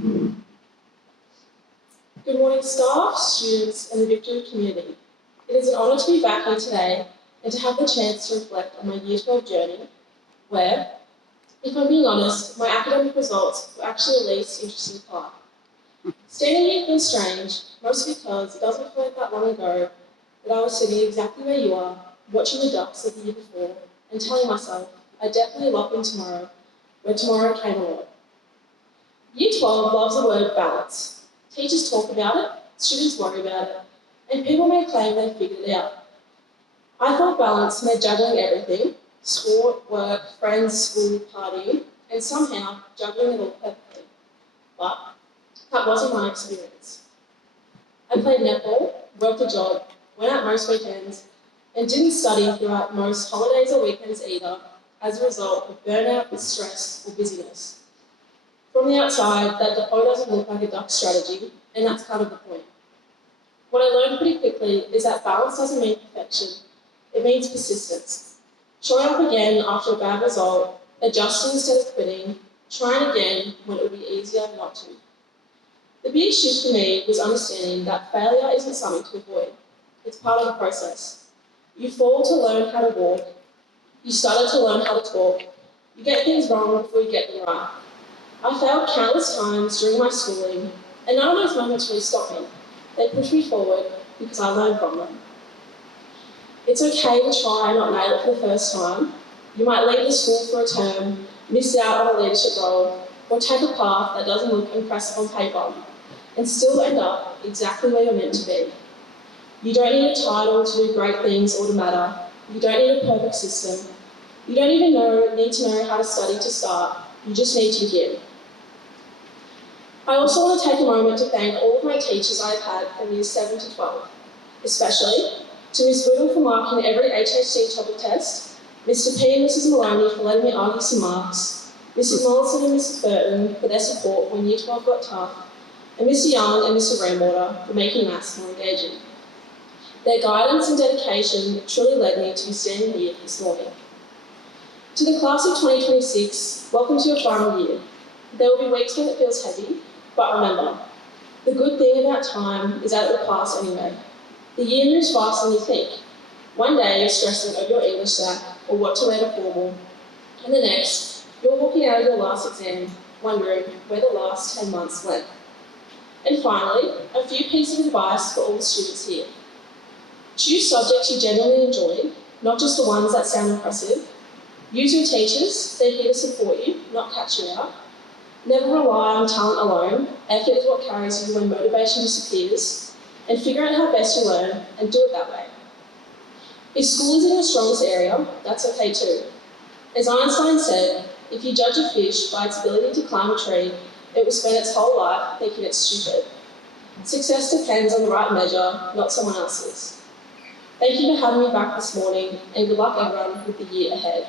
Good morning staff, students and the Victory community. It is an honour to be back here today and to have the chance to reflect on my Year 12 journey where, if I'm being honest, my academic results were actually the least interesting part. Standing here feels strange, mostly because it doesn't feel like that long ago that I was sitting exactly where you are, watching the Ducks of the year before and telling myself I'd definitely lock in tomorrow, where tomorrow came a lot. Year 12 loves the word balance. Teachers talk about it, students worry about it, and people may claim they've figured it out. I thought balance meant juggling everything: sport, work, friends, school, partying, and somehow juggling it all perfectly. But that wasn't my experience. I played netball, worked a job, went out most weekends, and didn't study throughout most holidays or weekends either, as a result of burnout, stress, or busyness. From the outside, that depot doesn't look like a duck strategy, and that's kind of the point. What I learned pretty quickly is that balance doesn't mean perfection, it means persistence. Showing up again after a bad result, adjusting instead of quitting, trying again when it would be easier not to. The big shift for me was understanding that failure isn't something to avoid, it's part of the process. You fall to learn how to walk, you stutter to learn how to talk, you get things wrong before you get them right. I failed countless times during my schooling, and none of those moments really stopped me. They pushed me forward because I learned from them. It's okay to try and not nail it for the first time. You might leave the school for a term, miss out on a leadership role, or take a path that doesn't look impressive on paper, and still end up exactly where you're meant to be. You don't need a title to do great things or to matter. You don't need a perfect system. You don't even need to know how to study to start. You just need to begin. I also want to take a moment to thank all of my teachers I've had from years 7 to 12, especially to Ms. Whittle for marking every HHC topic test, Mr. P and Mrs. Maloney for letting me argue some marks, Mrs. Mollison and Mrs. Burton for their support when Year 12 got tough, and Mr. Young and Mr. Rainwater for making maths more engaging. Their guidance and dedication truly led me to be standing here this morning. To the class of 2026, welcome to your final year. There will be weeks when it feels heavy, but remember, the good thing about time is that it will pass anyway. The year moves faster than you think. One day you're stressing over your English stack or what to wear to formal, and the next, you're walking out of your last exam wondering where the last 10 months went. And finally, a few pieces of advice for all the students here. Choose subjects you genuinely enjoy, not just the ones that sound impressive. Use your teachers, they're here to support you, not catch you out. Never rely on talent alone. Effort is what carries you when motivation disappears. And figure out how best you learn and do it that way. If school isn't your strongest area, that's okay too. As Einstein said, if you judge a fish by its ability to climb a tree, it will spend its whole life thinking it's stupid. Success depends on the right measure, not someone else's. Thank you for having me back this morning, and good luck everyone with the year ahead.